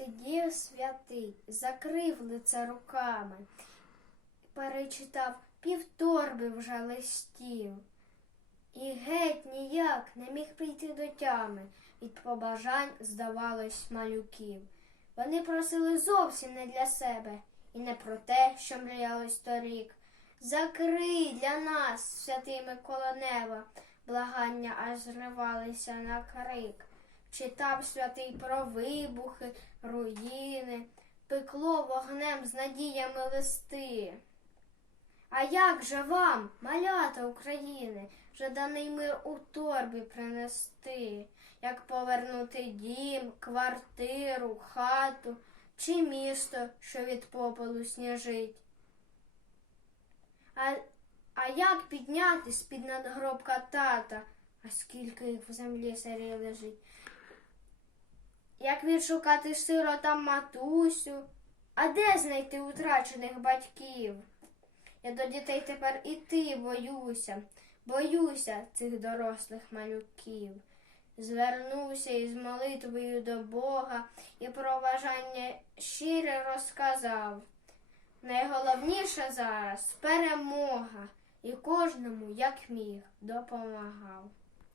Сидів святий, закрив лице руками, перечитав півторби вже листів. І геть ніяк не міг прийти до тями від побажань, здавалось, малюків. Вони просили зовсім не для себе і не про те, що мріялось торік. Закрий для нас, святий Микола неба, благання аж зривалися на крик. Читав святий про вибухи, руїни, пекло вогнем з надіями листи. А як же вам, малята України, жаданий мир у торбі принести, як повернути дім, квартиру, хату чи місто, що від попелу сніжить? А, а як підняти з-під надгробка тата, а скільки їх в землі сирі лежить? Як відшукати сиротам матусю? А де знайти утрачених батьків? Я до дітей тепер іти боюся, боюся цих дорослих малюків. Звернувся із молитвою до Бога і про бажання щире розказав. Найголовніше зараз перемога, і кожному, як міг, допомагав.